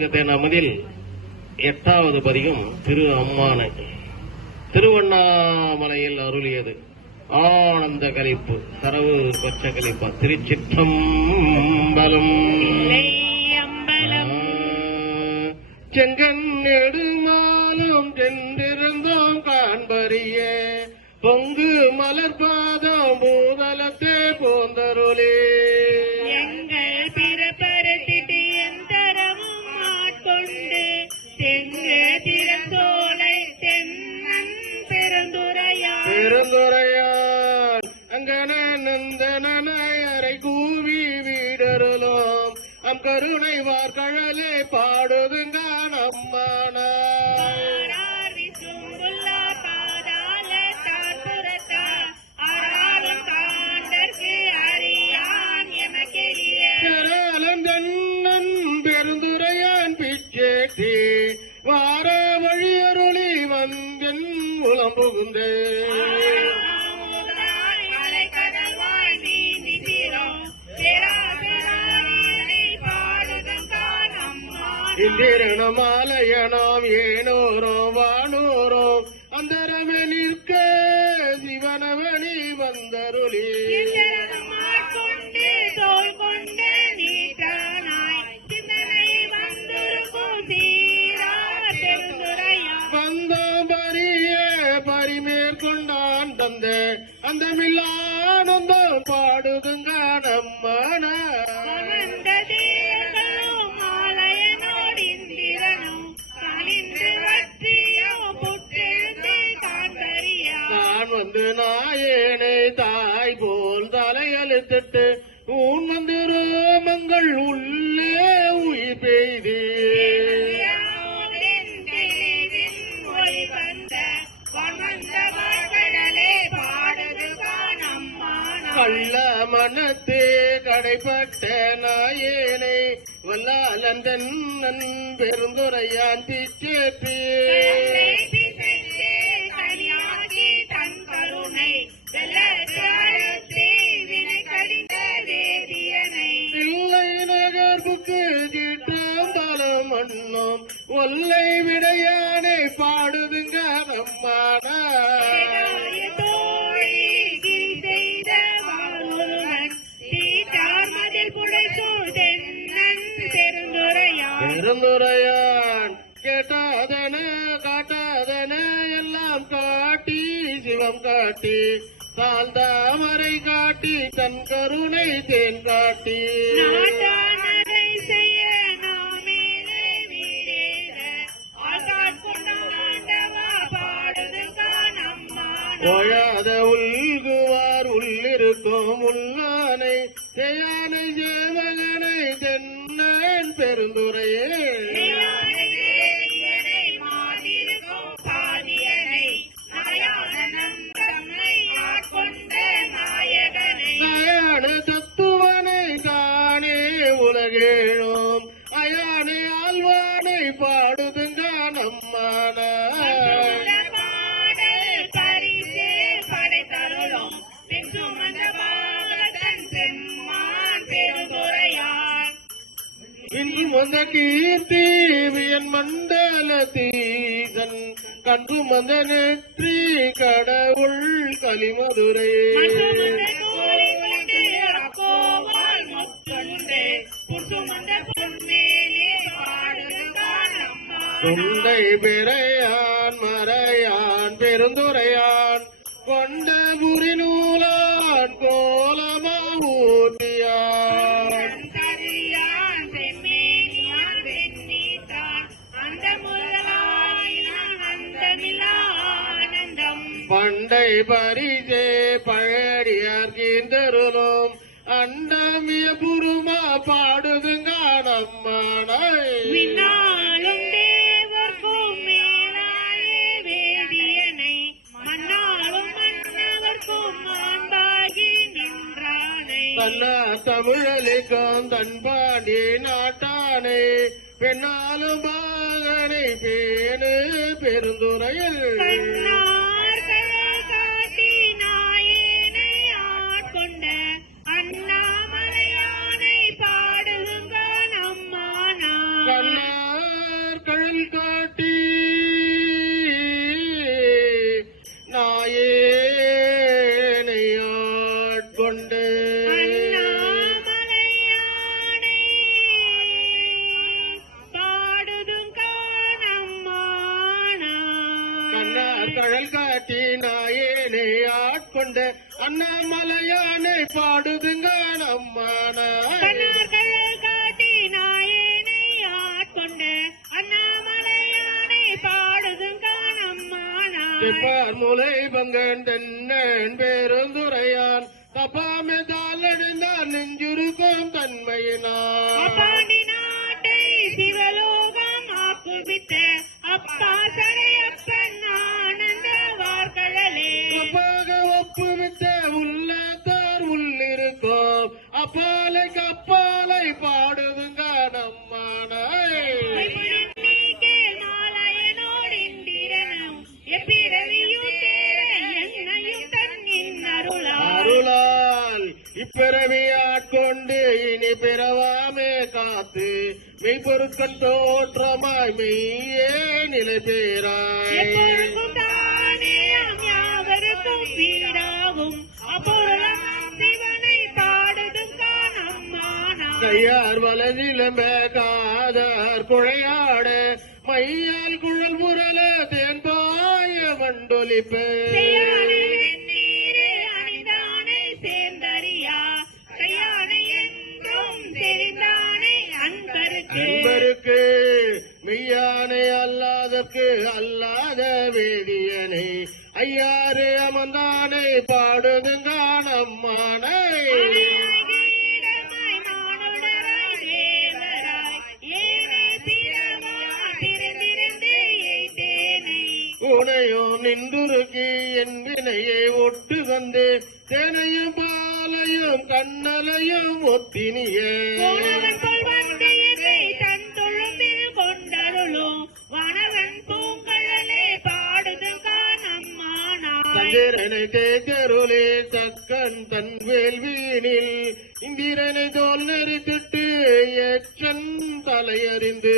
நமதில் 8வது பதிகம் திரு அம்மானை. திருவண்ணாமலையில் அருளியது ஆனந்த கலிப்பு தரவு கொச்ச கலிப்பா. திருச்சிற்றம்பலம். செங்கன் நெடுமாலும் சென்றிருந்தோம் காண்பறிய பொங்கு மலர்பாதம் பூதலத்தே போந்தருளே. எங்கள் பிறப்பறுத்திட்டு எந்தரமும் ஆட்கொண்டு தெங்க திறந்தோலை தென்னன் பெருந்துரையான் அங்கன நந்தனரை கூவி வீடருளோம் அம் கருணை வார்கழலே பாடுதுங்க நம்மானா. பெருந்துரையான் பிச்சேட்டி வார வழியருளி வந்தென் உளம் புகுந்தே. இந்திரணமாலயனாம் ஏனோரோம் வானோரோம் அந்தரமே நிற்க சிவனவனி வந்தருளி. வந்தபரிய பரிமேற்கொண்டான் தந்த அந்த மில்லானந்தம் பாடுதுங்க நம்மன. நான் வந்து நாயேனை தாய் போல் தலையழுத்திட்டு உன் வந்து ரோமங்கள் உள்ளே உயிர் பெய்தே. கள்ள மனத்தே கடைப்பட்ட நாயேனை வல்லாலந்தன் பெருந்துரையான் பிச்சேற்றி. தில்லை நகர்புக்கு சிற்றம்பலம் மண்ணும் ஒல்லை விடையானை பாடுதுங்க நம்மானா. பெருந்துரையான் கேட்டாதன காட்டாதன எல்லாம் காட்டி சிவம் காட்டி சாந்தாமரை காட்டி தன் கருணை தேன் காட்டி. ஓயாத உள்குவார் உள்ளிருக்கும் உள்ளானை செய்யானை ஜேமகனை தென்னன் பெருந்துரையே. நயான தத்துவனை காணே உலகேழும் அயானை ஆழ்வானை பாடுதுங்க நம்மான. இன்று வந்த கீர்த்தி வியன் மண்டல தீசன் கன்று மந்த நெற்றி கடவுள் கலிமதுரை. தொண்டை பெறையான் மறையான் பெருந்துரையான் கொண்ட புரி நூலான் கோலமா ஊட்டியான். பண்டை பரிசே பழடியார் கீந்தருளும் அண்டமிய புருமா பாடுதுங்க நம்மானை. தன்னா தமிழலிக்கும் தன்பாண்டி நாட்டானை பெண்ணாலும் பாகனை பேணு பெருந்துரையில். அண்ணாமலையானை பாடுங்க நம்மானா. கடல் காட்டி நாயேனை ஆட்கொண்டு அண்ணாமலையானை பாடுதும் காணம்மானா கண்ணார் கடல் காட்டி நாயேனை ஆட்கொண்டு அண்ணாமலையானை பாடுதுங்க நம்மானா கண்ணார்கள் காட்டி நாயேனை ஆட்கொண்டு அண்ணாமலையானை பாடுதும் காணம்மானா முலை பங்கன் தென்னன் பெருந்துரையான் தப்பாமே தாளடைந்தான் நெஞ்சுருக்கும் தன்மையினான் அப்பாண்டி நாட்டை சிவலோகம் ஆக்குவித்த அப்பா சரையப்பன் ஆனந்த வார்களே தப்பாக ஒப்புவித்த உள்ளத்தார் உள்ளிருக்கும் அப்பாலை கப்பாலை பாடுதுங்க நம்மானை அருளால் இப்பிறவியாட்கொண்டு இனி பிறவாமே காத்து மெய்பொருட்கள் தோற்றமாய் மெய்யே நிலை பேராய் கையார் வலதிலம்ப காதார் குழையாட மையால் குழல் முரல தேன்பாய வண்டொலிப்ப அன்பருக்கு மெய்யானை அல்லாதற்கு அல்லாத வேதியனை ஐயாறு அமர்ந்தானை பாடுதுங்க நம்மானை உனையோ நின்றுருக்கி என் வினையை ஒட்டு வந்து தேனையும் பாலையும் கண்ணலையும் ஒத்தினிய சந்திரனை தேக்கருளே தக்கன் தன் வேள்வியினில் இந்திரனை தோல் நெறித்திட்டு எச்சன் தலையறிந்து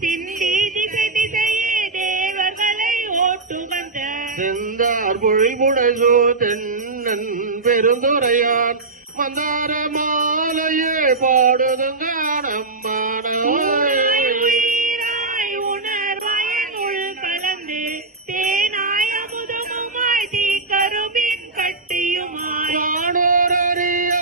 சிந்தி திசை திசையே தேவர்களை ஓட்டு வந்த செந்தார் பொழிபுடைசோ தென்னன் பெருந்துரையான் மந்தார மாலையே பாடுதுங்க நம்மானை உயிராய் உணர்வாயனுள் கலந்து தேனாய முதுமுமாய் தீக்கருவின் கட்டியுமாய் நானோரறிய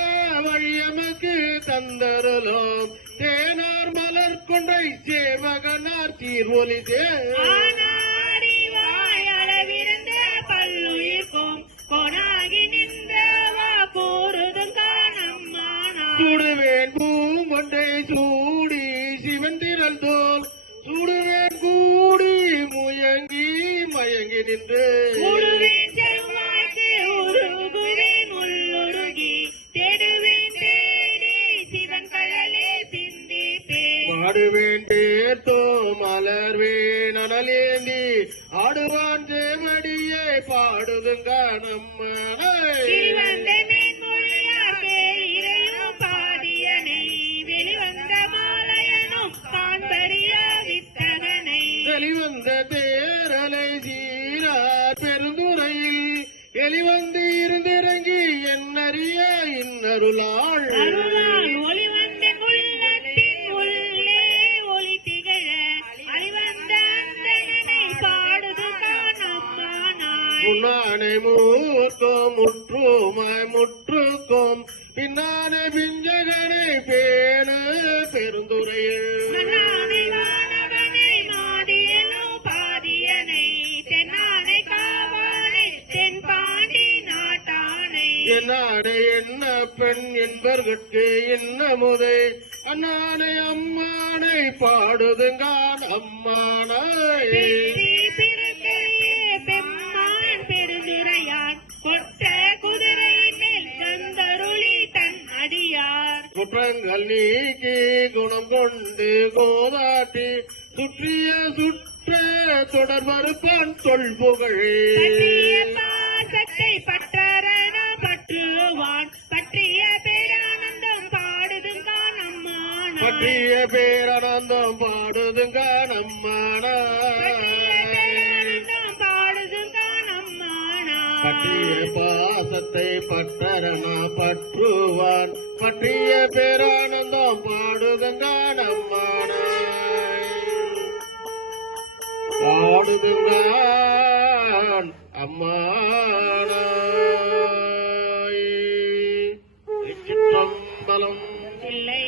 வழியமக்கு தந்தருளோம் தேனார் மலர் கொன்றை சேவகனார் தீர்வொலிதே ஆனாரிவாய் அளவிருந்த பல்லுயிர்க்கும் கொனாகி நின்றவா கூறுதும் காணம்மானா சுடுவேன் பூங்கொன்றை சூடி சிவன் திரள் தோல் சுடுவேன் கூடி முயங்கி மயங்கி நின்று முழுவேன் செவ்வாய்க்கு உருகுவேன் உள்ளுருகி தெருவேன் தேடி சிவன் கடலே சிந்திப்பேன் பாடுவேன் தேர்த்தோ மலர்வேன் அனலேந்தி ஆடுவான் தேவடியை பாடுதுங்க நம்மானை திருவந்த மேன்மொழியார் பேரையும் பாதியனை வெளிவந்த மாலையனும் காண்பறியா வித்தகனை வெளிவந்த தேரலை சீரார் பெருந்துறையில் எளிவந்து இருந்திறங்கி என்னறிய இன்னருளாள் அருளால் ஒளிவந்தன் உள்ளத்தின் உள்ளே ஒளி திகழ அழிவந்த அந்தகனை பாடுது காணம்மானாய் முன்னானை மூர்க்கும் முற்றுமாய் முற்றுக்கும் பின்னானை பிஞ்சகனை பேணு பெருந்துறையில் மன்னானை வானவனை மாடியனோ பாதியனை தென்னானை காவானை தென்பாண்டி நாட்டானை என்னாடை என்ன பெண் என்பர்கட்கு என்ன முதை அண்ணானை அம்மானை பாடுதுங்கான் அம்மானை பிறக்கையே பெம்மான் பெருந்துரையான் கொட்ட குதிரையின் மேல் கந்தருளி தன் அடியார் குற்றங்கள் நீக்கி குணம் கொண்டு கோதாட்டி சுற்றிய சுற்ற தொடர் மறுப்பான் சொல் புகழே பற்றிய பாசத்தை பற்றரண பற்றுவான் பற்றிய பேரானந்தம் பாடுதுங்கான் அம்மா பற்றிய பேரானந்தம் பாடுதுங்க நம்மானாய் பாடுதுங்க நம்மானா பற்றிய பாசத்தை பட்டரனா பற்றுவான் பற்றிய பேரானந்தம் பாடுதுங்க நம்மானாய் பாடுதுங்க அம்மானாய் சிற்றம்பலம் இல்லை